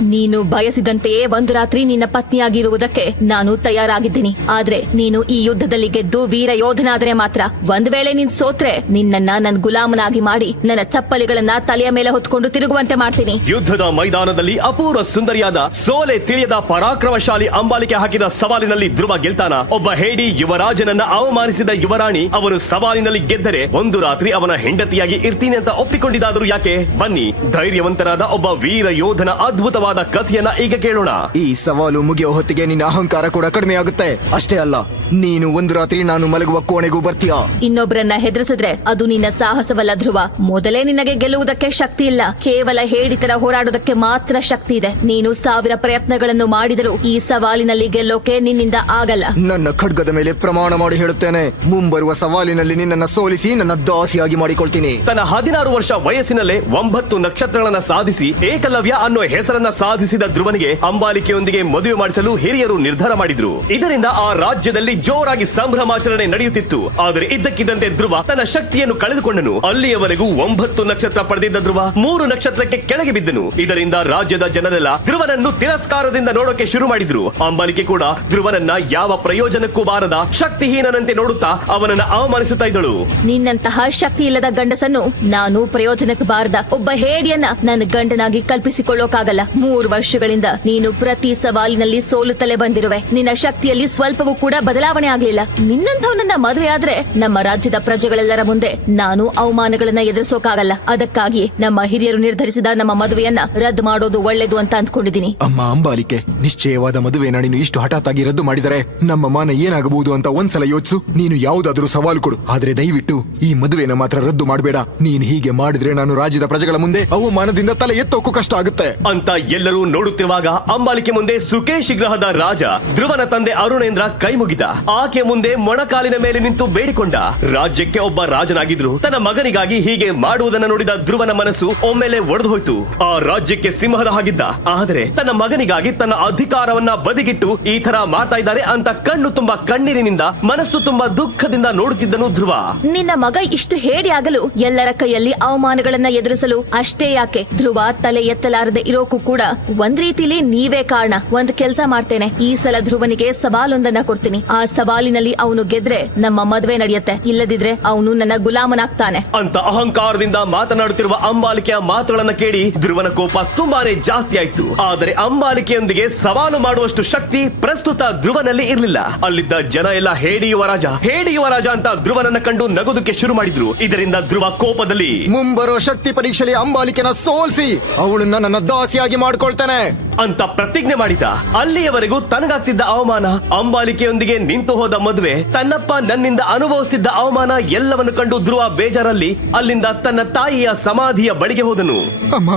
ನೀನು ಬಯಸಿದಂತೆಯೇ ಒಂದು ರಾತ್ರಿ ನಿನ್ನ ಪತ್ನಿಯಾಗಿರುವುದಕ್ಕೆ ನಾನು ತಯಾರಾಗಿದ್ದೀನಿ. ಆದ್ರೆ ನೀನು ಈ ಯುದ್ಧದಲ್ಲಿ ಗೆದ್ದು ವೀರ ಯೋಧನಾದರೆ ಮಾತ್ರ. ಒಂದ್ ವೇಳೆ ನೀನ್ ಸೋತ್ರೆ, ನಿನ್ನನ್ನ ನನ್ ಗುಲಾಮನಾಗಿ ಮಾಡಿ ನನ್ನ ಚಪ್ಪಲಿಗಳನ್ನ ತಲೆಯ ಮೇಲೆ ಹೊತ್ಕೊಂಡು ತಿರುಗುವಂತೆ ಮಾಡ್ತೀನಿ. ಯುದ್ಧದ ಮೈದಾನದಲ್ಲಿ ಅಪೂರ್ವ ಸುಂದರಿಯಾದ ಸೋಲೆ ತಿಳಿಯದ ಪರಾಕ್ರಮಶಾಲಿ ಅಂಬಾಲಿಕೆ ಹಾಕಿದ ಸವಾಲಿನಲ್ಲಿ ಧ್ರುವ ಗೆಲ್ತಾನ. ಒಬ್ಬ ಹೇಡಿ ಯುವರಾಜನನ್ನ ಅವಮಾನಿಸಿದ ಯುವರಾಣಿ ಅವನು ಸವಾಲಿನಲ್ಲಿ ಗೆದ್ದರೆ ಒಂದು ರಾತ್ರಿ ಅವನ ಹೆಂಡತಿಯಾಗಿ ಇರ್ತೀನಿ ಅಂತ ಒಪ್ಪಿಕೊಂಡಿದ್ದಾದರೂ ಯಾಕೆ? ಬನ್ನಿ, ಧೈರ್ಯವಂತರಾದ ಒಬ್ಬ ವೀರ ಯೋಧನ ಅದ್ಭುತವಾದ ಕಥೆಯನ್ನ ಈಗ ಕೇಳೋಣ. ಈ ಸವಾಲು ಮುಗಿಯೋ ಹೊತ್ತಿಗೆ ನಿನ್ನ ಅಹಂಕಾರ ಕೂಡ ಕಡಿಮೆ ಆಗುತ್ತೆ ಅಷ್ಟೇ ಅಲ್ಲ ನೀನು ಒಂದು ರಾತ್ರಿ ನಾನು ಮಲಗುವ ಕೋಣೆಗೂ ಬರ್ತೀಯಾ? ಇನ್ನೊಬ್ಬರನ್ನ ಹೆದರಿಸಿದ್ರೆ ಅದು ನಿನ್ನ ಸಾಹಸವಲ್ಲ ಧ್ರುವ. ಮೊದಲೇ ನಿನಗೆ ಗೆಲ್ಲುವುದಕ್ಕೆ ಶಕ್ತಿ ಇಲ್ಲ. ಕೇವಲ ಹೇಳಿತರ ಹೋರಾಡುವುದಕ್ಕೆ ಮಾತ್ರ ಶಕ್ತಿ ಇದೆ. ನೀನು ಸಾವಿರ ಪ್ರಯತ್ನಗಳನ್ನು ಮಾಡಿದರೂ ಈ ಸವಾಲಿನಲ್ಲಿ ಗೆಲ್ಲೋಕೆ ನಿನ್ನಿಂದ ಆಗಲ್ಲ. ನನ್ನ ಖಡ್ಗದ ಮೇಲೆ ಪ್ರಮಾಣ ಮಾಡಿ ಹೇಳುತ್ತೇನೆ. ಮುಂಬರುವ ಸವಾಲಿನಲ್ಲಿ ನಿನ್ನನ್ನು ಸೋಲಿಸಿ ನನ್ನ ದಾಸಿಯಾಗಿ ಮಾಡಿಕೊಳ್ತೀನಿ. ತನ್ನ ಹದಿನಾರು ವರ್ಷ ವಯಸ್ಸಿನಲ್ಲೇ ಒಂಬತ್ತು ನಕ್ಷತ್ರಗಳನ್ನ ಸಾಧಿಸಿ ಏಕಲವ್ಯ ಅನ್ನೋ ಹೆಸರನ್ನ ಸಾಧಿಸಿದ ಧ್ರುವನಿಗೆ ಅಂಬಾಲಿಕೆಯೊಂದಿಗೆ ಮದುವೆ ಮಾಡಿಸಲು ಹಿರಿಯರು ನಿರ್ಧಾರ ಮಾಡಿದ್ರು. ಇದರಿಂದ ಆ ರಾಜ್ಯದಲ್ಲಿ ಜೋರಾಗಿ ಸಂಭ್ರಮಾಚರಣೆ ನಡೆಯುತ್ತಿತ್ತು. ಆದರೆ ಇದ್ದಕ್ಕಿದ್ದಂತೆ ಧ್ರುವ ತನ್ನ ಶಕ್ತಿಯನ್ನು ಕಳೆದುಕೊಂಡನು. ಅಲ್ಲಿಯವರೆಗೂ ಒಂಬತ್ತು ನಕ್ಷತ್ರ ಪಡೆದಿದ್ದ ಧ್ರುವ ಮೂರು ನಕ್ಷತ್ರಕ್ಕೆ ಕೆಳಗೆ ಬಿದ್ದನು. ಇದರಿಂದ ರಾಜ್ಯದ ಜನರೆಲ್ಲ ಧ್ರುವನನ್ನು ತಿರಸ್ಕಾರದಿಂದ ನೋಡೋಕೆ ಶುರು ಮಾಡಿದ್ರು. ಅಂಬಾಲಿಕೆ ಕೂಡ ಧ್ರುವನನ್ನ ಯಾವ ಪ್ರಯೋಜನಕ್ಕೂ ಬಾರದ ಶಕ್ತಿಹೀನನಂತೆ ನೋಡುತ್ತಾ ಅವನನ್ನ ಅವಮಾನಿಸುತ್ತಾ ಇದ್ದಳು. ನಿನ್ನಂತಹ ಶಕ್ತಿ ಇಲ್ಲದ ಗಂಡಸನ್ನು ನಾನು ಪ್ರಯೋಜನಕ್ಕೆ ಬಾರದ ಒಬ್ಬ ಹೇಡಿಯನ್ನ ನನ್ನ ಗಂಡನಾಗಿ ಕಲ್ಪಿಸಿಕೊಳ್ಳೋಕಾಗಲ್ಲ. ಮೂರು ವರ್ಷಗಳಿಂದ ನೀನು ಪ್ರತಿ ಸವಾಲಿನಲ್ಲಿ ಸೋಲುತ್ತಲೇ ಬಂದಿರುವೆ. ನಿನ್ನ ಶಕ್ತಿಯಲ್ಲಿ ಸ್ವಲ್ಪವೂ ಕೂಡ ಬದಲಾವಣೆ ಆಗ್ಲಿಲ್ಲ. ನಿನ್ನಂಥವನನ್ನ ಮದುವೆ ಆದ್ರೆ ನಮ್ಮ ರಾಜ್ಯದ ಪ್ರಜೆಗಳೆಲ್ಲರ ಮುಂದೆ ನಾನು ಅವಮಾನಗಳನ್ನ ಎದುರಿಸೋಕಾಗಲ್ಲ. ಅದಕ್ಕಾಗಿ ನಮ್ಮ ಹಿರಿಯರು ನಿರ್ಧರಿಸಿದ ನಮ್ಮ ಮದುವೆಯನ್ನ ರದ್ದು ಮಾಡೋದು ಒಳ್ಳೇದು ಅಂತ ಅಂದ್ಕೊಂಡಿದ್ದೀನಿ. ಅಮ್ಮ ಅಂಬಾಲಿಕೆ ನಿಶ್ಚಯವಾದ ಮದುವೆನ ನೀನು ಇಷ್ಟು ಹಠಾತ್ತಾಗಿ ರದ್ದು ಮಾಡಿದರೆ ನಮ್ಮ ಮಾನ ಏನಾಗಬಹುದು ಅಂತ ಒಂದ್ಸಲ ಯೋಚಿಸು. ನೀನು ಯಾವುದಾದ್ರೂ ಸವಾಲು ಕೊಡು. ಆದ್ರೆ ದಯವಿಟ್ಟು ಈ ಮದುವೆನ ಮಾತ್ರ ರದ್ದು ಮಾಡಬೇಡ. ನೀನ್ ಹೀಗೆ ಮಾಡಿದ್ರೆ ನಾನು ರಾಜ್ಯದ ಪ್ರಜೆಗಳ ಮುಂದೆ ಅವಮಾನದಿಂದ ತಲೆ ಎತ್ತೋಕು ಕಷ್ಟ ಆಗುತ್ತೆ. ಅಂತ ಎಲ್ಲರೂ ನೋಡುತ್ತಿರುವಾಗ ಅಂಬಾಲಿಕೆ ಮುಂದೆ ಸುಕೇಶಿ ಗ್ರಹದ ರಾಜ ಧ್ರುವನ ತಂದೆ ಅರುಣೇಂದ್ರ ಕೈ ಮುಗಿದ ಆಕೆ ಮುಂದೆ ಮೊಣಕಾಲಿನ ಮೇಲೆ ನಿಂತು ಬೇಡಿಕೊಂಡ. ರಾಜ್ಯಕ್ಕೆ ಒಬ್ಬ ರಾಜನಾಗಿದ್ರು ತನ್ನ ಮಗನಿಗಾಗಿ ಹೀಗೆ ಮಾಡುವುದನ್ನು ನೋಡಿದ ಧ್ರುವನ ಮನಸ್ಸು ಒಮ್ಮೆಲೆ ಒಡೆದು ಹೋಯ್ತು ಆ ರಾಜ್ಯಕ್ಕೆ ಸಿಂಹದ ಹಾಗಿದ್ದ. ಆದರೆ ತನ್ನ ಮಗನಿಗಾಗಿ ತನ್ನ ಅಧಿಕಾರವನ್ನ ಬದಿಗಿಟ್ಟು ಈ ತರ ಮಾಡ್ತಾ ಇದ್ದಾರೆ ಅಂತ ಕಣ್ಣು ತುಂಬಾ ಕಣ್ಣೀರಿನಿಂದ ಮನಸ್ಸು ತುಂಬಾ ದುಃಖದಿಂದ ನೋಡುತ್ತಿದ್ದನು ಧ್ರುವ. ನಿನ್ನ ಮಗ ಇಷ್ಟು ಹೇಡಿಯಾಗಲು ಎಲ್ಲರ ಕೈಯಲ್ಲಿ ಅವಮಾನಗಳನ್ನ ಎದುರಿಸಲು ಅಷ್ಟೇ ಯಾಕೆ? ಧ್ರುವ ತಲೆ ಎತ್ತಲಾರದೆ ಇರೋಕು ಕೂಡ ಒಂದ್ ರೀತಿಲಿ ನೀವೇ ಕಾರಣ. ಒಂದ್ ಕೆಲ್ಸ ಮಾಡ್ತೇನೆ. ಈ ಸಲ ಧ್ರುವನಿಗೆ ಸವಾಲೊಂದನ್ನ ಕೊಡ್ತೀನಿ. ಆ ಸವಾಲಿನಲ್ಲಿ ಅವನು ಗೆದ್ರೆ ನಮ್ಮ ಮದ್ವೆ ನಡೆಯುತ್ತೆ. ಇಲ್ಲದಿದ್ರೆ ಅವನು ನನ್ನ ಗುಲಾಮನಾಗ್ತಾನೆ. ಅಂತ ಅಹಂಕಾರದಿಂದ ಮಾತನಾಡುತ್ತಿರುವ ಅಂಬಾಲಿಕೆಯ ಮಾತುಗಳನ್ನ ಕೇಳಿ ಧ್ರುವನ ಕೋಪ ತುಂಬಾನೇ ಜಾಸ್ತಿ ಆಯ್ತು. ಆದರೆ ಅಂಬಾಲಿಕೆಯೊಂದಿಗೆ ಸವಾಲು ಮಾಡುವಷ್ಟು ಶಕ್ತಿ ಪ್ರಸ್ತುತ ಧ್ರುವನಲ್ಲಿ ಇರಲಿಲ್ಲ. ಅಲ್ಲಿದ್ದ ಜನ ಎಲ್ಲ ಹೇಡಿ ಯುವರಾಜ ಹೇಡಿ ಯುವರಾಜ ಅಂತ ಧ್ರುವನನ್ನ ಕಂಡು ನಗುದಕ್ಕೆ ಶುರು ಮಾಡಿದ್ರು. ಇದರಿಂದ ಧ್ರುವ ಕೋಪದಲ್ಲಿ ಮುಂಬರೋ ಶಕ್ತಿ ಪರೀಕ್ಷೆಯಲ್ಲಿ ಅಂಬಾಲಿಕೆನ ಸೋಲ್ಸಿ ಅವಳನ್ನ ನನ್ನ ದಾಸಿಯಾಗಿ ಮಾಡ್ಕೊಳ್ತೇನೆ. ಅಂತ ಪ್ರತಿಜ್ಞೆ ಮಾಡಿದ. ಅಲ್ಲಿಯವರೆಗೂ ತನಗಾಗ್ತಿದ್ದ ಅವಮಾನ, ಅಂಬಾಲಿಕೆಯೊಂದಿಗೆ ನಿಂತು ಹೋದ ಮದುವೆ, ತನ್ನಪ್ಪ ನನ್ನಿಂದ ಅನುಭವಿಸುತ್ತಿದ್ದ ಅವಮಾನ ಎಲ್ಲವನ್ನು ಕಂಡು ಧ್ರುವ ಬೇಜಾರಲ್ಲಿ ಅಲ್ಲಿಂದ ತನ್ನ ತಾಯಿಯ ಸಮಾಧಿಯ ಬಳಿಗೆ ಹೋದನು. ಅಮ್ಮ,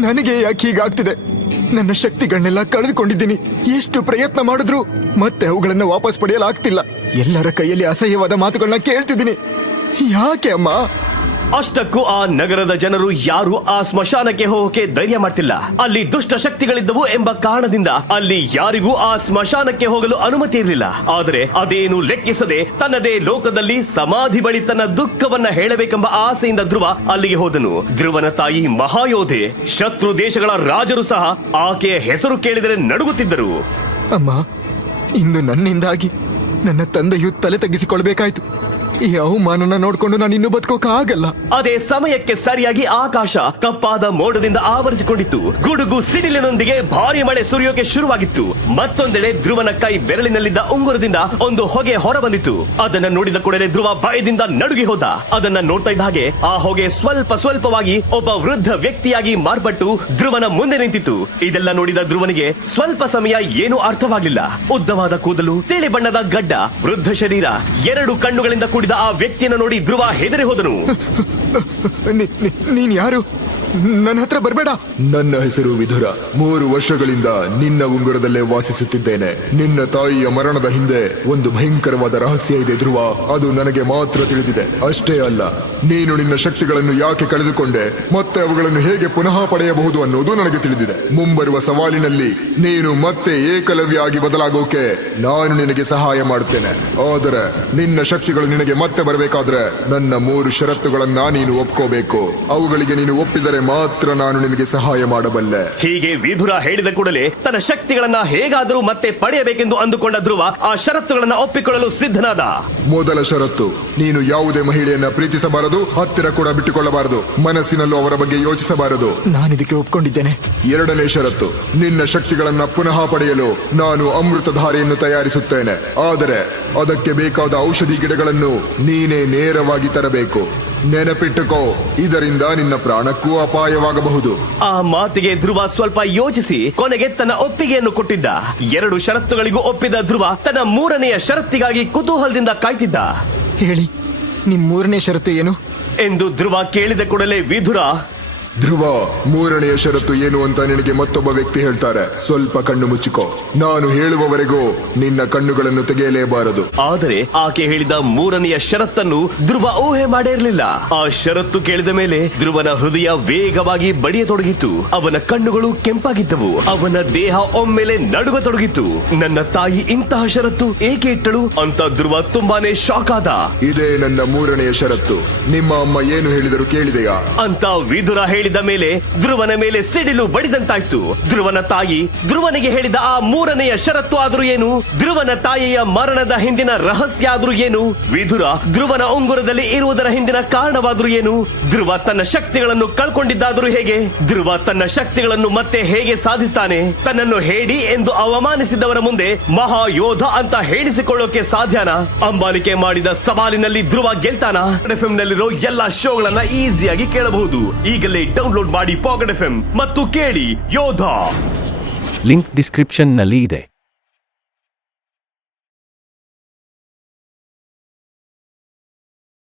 ನನಗೆ ಯಾಕೆ ಹೀಗಾಗ್ತಿದೆ? ನನ್ನ ಶಕ್ತಿಗಳನ್ನೆಲ್ಲ ಕಳೆದುಕೊಂಡಿದ್ದೀನಿ. ಎಷ್ಟು ಪ್ರಯತ್ನ ಮಾಡಿದ್ರು ಮತ್ತೆ ಅವುಗಳನ್ನು ವಾಪಸ್ ಪಡೆಯಲಾಗ್ತಿಲ್ಲ. ಎಲ್ಲರ ಕೈಯಲ್ಲಿ ಅಸಹ್ಯವಾದ ಮಾತುಗಳನ್ನ ಕೇಳ್ತಿದ್ದೀನಿ. ಯಾಕೆ ಅಮ್ಮ? ಅಷ್ಟಕ್ಕೂ ಆ ನಗರದ ಜನರು ಯಾರು ಆ ಸ್ಮಶಾನಕ್ಕೆ ಹೋಗೋಕೆ ಧೈರ್ಯ ಮಾಡ್ತಿಲ್ಲ. ಅಲ್ಲಿ ದುಷ್ಟ ಶಕ್ತಿಗಳಿದ್ದವು ಎಂಬ ಕಾರಣದಿಂದ ಅಲ್ಲಿ ಯಾರಿಗೂ ಆ ಸ್ಮಶಾನಕ್ಕೆ ಹೋಗಲು ಅನುಮತಿ ಇರಲಿಲ್ಲ. ಆದರೆ ಅದೇನು ಲೆಕ್ಕಿಸದೆ ತನ್ನದೇ ಲೋಕದಲ್ಲಿ ಸಮಾಧಿ ಬಳಿ ತನ್ನ ದುಃಖವನ್ನ ಹೇಳಬೇಕೆಂಬ ಆಸೆಯಿಂದ ಧ್ರುವ ಅಲ್ಲಿಗೆ ಹೋದನು. ಧ್ರುವನ ತಾಯಿ ಮಹಾಯೋಧೆ, ಶತ್ರು ದೇಶಗಳ ರಾಜರು ಸಹ ಆಕೆಯ ಹೆಸರು ಕೇಳಿದರೆ ನಡುಗುತ್ತಿದ್ದರು. ಅಮ್ಮ, ಇಂದು ನನ್ನಿಂದಾಗಿ ನನ್ನ ತಂದೆಯು ತಲೆ ತಗ್ಗಿಸಿಕೊಳ್ಬೇಕಾಯ್ತು ಈ ಅವಮಾನನ ನೋಡ್ಕೊಂಡು ನಾನು ಇನ್ನು ಬದುಕೋಕ ಆಗಲ್ಲ ಅದೇ ಸಮಯಕ್ಕೆ ಸರಿಯಾಗಿ ಆಕಾಶ ಕಪ್ಪಾದ ಮೋಡದಿಂದ ಆವರಿಸಿಕೊಂಡಿತ್ತು. ಗುಡುಗು ಸಿಡಿಲಿನೊಂದಿಗೆ ಭಾರಿ ಮಳೆ ಸುರಿಯೋಕೆ ಶುರುವಾಗಿತ್ತು. ಮತ್ತೊಂದೆಡೆ ಧ್ರುವನ ಕೈ ಬೆರಳಿನಲ್ಲಿದ್ದ ಉಂಗುರದಿಂದ ಒಂದು ಹೊಗೆ ಹೊರಬಂದಿತು ಅದನ್ನ ನೋಡಿದ ಕೂಡಲೇ ಧ್ರುವ ಭಯದಿಂದ ನಡುಗಿ ಹೋದ. ಅದನ್ನ ನೋಡ್ತಾ ಇದ್ದ ಹಾಗೆ ಆ ಹೊಗೆ ಸ್ವಲ್ಪ ಸ್ವಲ್ಪವಾಗಿ ಒಬ್ಬ ವೃದ್ಧ ವ್ಯಕ್ತಿಯಾಗಿ ಮಾರ್ಪಟ್ಟು ಧ್ರುವನ ಮುಂದೆ ನಿಂತಿತ್ತು. ಇದೆಲ್ಲ ನೋಡಿದ ಧ್ರುವನಿಗೆ ಸ್ವಲ್ಪ ಸಮಯ ಏನೂ ಅರ್ಥವಾಗಲಿಲ್ಲ. ಉದ್ದವಾದ ಕೂದಲು, ತಿಳಿ ಬಣ್ಣದ ಗಡ್ಡ, ವೃದ್ಧ ಶರೀರ, ಎರಡು ಕಣ್ಣುಗಳಿಂದ ಕೂಡಿದ ಆ ವ್ಯಕ್ತಿಯನ್ನು ನೋಡಿ ಧ್ರುವ ಹೆದರಿ ಹೋದನು. ನೀನ್ ಯಾರು? ನನ್ನ ಹತ್ರ ಬರಬೇಡ. ನನ್ನ ಹೆಸರು ವಿಧುರ. ಮೂರು ವರ್ಷಗಳಿಂದ ನಿನ್ನ ಉಂಗುರದಲ್ಲೇ ವಾಸಿಸುತ್ತಿದ್ದೇನೆ. ನಿನ್ನ ತಾಯಿಯ ಮರಣದ ಹಿಂದೆ ಒಂದು ಭಯಂಕರವಾದ ರಹಸ್ಯ ಇದೆ ಧ್ರುವ. ಅದು ನನಗೆ ಮಾತ್ರ ತಿಳಿದಿದೆ. ಅಷ್ಟೇ ಅಲ್ಲ, ನೀನು ನಿನ್ನ ಶಕ್ತಿಗಳನ್ನು ಯಾಕೆ ಕಳೆದುಕೊಂಡೆ? ಮತ್ತೆ ಅವುಗಳನ್ನು ಹೇಗೆ ಪುನಃ ಪಡೆಯಬಹುದು ಅನ್ನೋದು ನನಗೆ ತಿಳಿದಿದೆ. ಮುಂಬರುವ ಸವಾಲಿನಲ್ಲಿ ನೀನು ಮತ್ತೆ ಏಕಲವ್ಯ ಆಗಿ ಬದಲಾಗೋಕೆ ನಾನು ನಿನಗೆ ಸಹಾಯ ಮಾಡುತ್ತೇನೆ ಆದರೆ ನಿನ್ನ ಶಕ್ತಿಗಳು ನಿನಗೆ ಮತ್ತೆ ಬರಬೇಕಾದ್ರೆ ನನ್ನ ಮೂರು ಷರತ್ತುಗಳನ್ನ ನೀನು ಒಪ್ಕೋಬೇಕು. ಅವುಗಳಿಗೆ ನೀನು ಒಪ್ಪಿದರೆ ಮಾತ್ರ ನಾನು ನಿಮಗೆ ಸಹಾಯ ಮಾಡಬಲ್ಲೆ. ಹೀಗೆ ವಿಧುರ ಹೇಳಿದ ಕೂಡಲೇ ತನ್ನ ಶಕ್ತಿಗಳನ್ನ ಹೇಗಾದರೂ ಮತ್ತೆ ಪಡೆಯಬೇಕೆಂದು ಅಂದುಕೊಂಡ ಧ್ರುವ ಆ ಷರತ್ತುಗಳನ್ನ ಒಪ್ಪಿಕೊಳ್ಳಲು ಸಿದ್ಧನಾದ. ಮೊದಲ ಷರತ್ತು ನೀನು ಯಾವುದೇ ಮಹಿಳೆಯನ್ನ ಪ್ರೀತಿಸಬಾರದು ಹತ್ತಿರ ಕೂಡ ಬಿಟ್ಟುಕೊಳ್ಳಬಾರದು ಮನಸ್ಸಿನಲ್ಲೂ ಅವರ ಬಗ್ಗೆ ಯೋಚಿಸಬಾರದು. ನಾನು ಇದಕ್ಕೆ ಒಪ್ಕೊಂಡಿದ್ದೇನೆ. ಎರಡನೇ ಷರತ್ತು ನಿನ್ನ ಶಕ್ತಿಗಳನ್ನ ಪುನಃ ಪಡೆಯಲು ನಾನು ಅಮೃತಧಾರೆಯನ್ನು ತಯಾರಿಸುತ್ತೇನೆ. ಆದರೆ ಅದಕ್ಕೆ ಬೇಕಾದ ಔಷಧಿ ಗಿಡಗಳನ್ನು ನೀನೇ ನೇರವಾಗಿ ತರಬೇಕು. ನೆನಪಿಟ್ಟುಕೋ ಇದರಿಂದ ನಿನ್ನ ಪ್ರಾಣಕ್ಕೂ ಅಪಾಯವಾಗಬಹುದು. ಆ ಮಾತಿಗೆ ಧ್ರುವ ಸ್ವಲ್ಪ ಯೋಚಿಸಿ ಕೊನೆಗೆ ತನ್ನ ಒಪ್ಪಿಗೆಯನ್ನು ಕೊಟ್ಟಿದ್ದ. ಎರಡು ಷರತ್ತುಗಳಿಗೂ ಒಪ್ಪಿದ ಧ್ರುವ ತನ್ನ ಮೂರನೆಯ ಷರತ್ತಿಗಾಗಿ ಕುತೂಹಲದಿಂದ ಕಾಯ್ತಿದ್ದ. ಹೇಳಿ ನಿಮ್ ಮೂರನೇ ಷರತ್ತು ಏನು? ಎಂದು ಧ್ರುವ ಕೇಳಿದ ಕೂಡಲೇ ವಿಧುರ ಧ್ರುವ ಮೂರನೆಯ ಷರತ್ತು ಏನು ಅಂತ ನಿನಗೆ ಮತ್ತೊಬ್ಬ ವ್ಯಕ್ತಿ ಹೇಳ್ತಾರೆ. ಸ್ವಲ್ಪ ಕಣ್ಣು ಮುಚ್ಚಿಕೋ. ನಾನು ಹೇಳುವವರೆಗೂ ನಿನ್ನ ಕಣ್ಣುಗಳನ್ನು ತೆಗೆಯಲೇಬಾರದು. ಆದರೆ ಆಕೆ ಹೇಳಿದ ಮೂರನೆಯ ಷರತ್ತನ್ನು ಧ್ರುವ ಊಹೆ ಮಾಡಿರಲಿಲ್ಲ. ಆ ಷರತ್ತು ಕೇಳಿದ ಮೇಲೆ ಧ್ರುವನ ಹೃದಯ ವೇಗವಾಗಿ ಬಡಿಯತೊಡಗಿತ್ತು. ಅವನ ಕಣ್ಣುಗಳು ಕೆಂಪಾಗಿದ್ದವು. ಅವನ ದೇಹ ಒಮ್ಮೆಲೆ ನಡುಗತೊಡಗಿತ್ತು. ನನ್ನ ತಾಯಿ ಇಂತಹ ಷರತ್ತು ಏಕೆ ಇಟ್ಟಳು ಅಂತ ಧ್ರುವ ತುಂಬಾನೇ ಶಾಕ್ ಆದ. ಇದೇ ನನ್ನ ಮೂರನೆಯ ಷರತ್ತು. ನಿಮ್ಮ ಅಮ್ಮ ಏನು ಹೇಳಿದರು ಕೇಳಿದೆಯಾ? ಅಂತ ವಿದುರ ಹೇಳಿದ ಮೇಲೆ ಧ್ರುವನ ಮೇಲೆ ಸಿಡಿಲು ಬಡಿದಂತಾಯ್ತು. ಧ್ರುವನ ತಾಯಿ ಧ್ರುವನಿಗೆ ಹೇಳಿದ ಆ ಮೂರನೆಯ ಷರತ್ತು ಆದ್ರೂ ಏನು? ಧ್ರುವನ ತಾಯಿಯ ಮರಣದ ಹಿಂದಿನ ರಹಸ್ಯ ಆದ್ರೂ ಏನು? ವಿಧುರ, ಧ್ರುವನ ಉಂಗುರದಲ್ಲಿ ಇರುವುದರ ಹಿಂದಿನ ಕಾರಣವಾದ್ರೂ ಏನು? ಧ್ರುವ ತನ್ನ ಶಕ್ತಿಗಳನ್ನು ಕಳ್ಕೊಂಡಿದ್ದಾದರೂ ಹೇಗೆ? ಧ್ರುವ ತನ್ನ ಶಕ್ತಿಗಳನ್ನು ಮತ್ತೆ ಹೇಗೆ ಸಾಧಿಸ್ತಾನೆ? ತನ್ನನ್ನು ಹೇಡಿ ಎಂದು ಅವಮಾನಿಸಿದವರ ಮುಂದೆ ಮಹಾಯೋಧ ಅಂತ ಹೇಳಿಸಿಕೊಳ್ಳೋಕೆ ಸಾಧ್ಯನ? ಅಂಬಾಲಿಕೆ ಮಾಡಿದ ಸವಾಲಿನಲ್ಲಿ ಧ್ರುವ ಗೆಲ್ತಾನ? ಎಫ್ಎಂ ನಲ್ಲಿರೋ ಎಲ್ಲಾ ಶೋಗಳನ್ನ ಈಸಿಯಾಗಿ ಕೇಳಬಹುದು. ಈಗಲೇ ಡೌನ್ಲೋಡ್ ಮಾಡಿ ಪಾಕೆಟ್ ಎಫ್ ಮತ್ತು ಕೇಳಿ ಯೋಧ. ಲಿಂಕ್ ಡಿಸ್ಕ್ರಿಪ್ಷನ್ನಲ್ಲಿ ಇದೆ.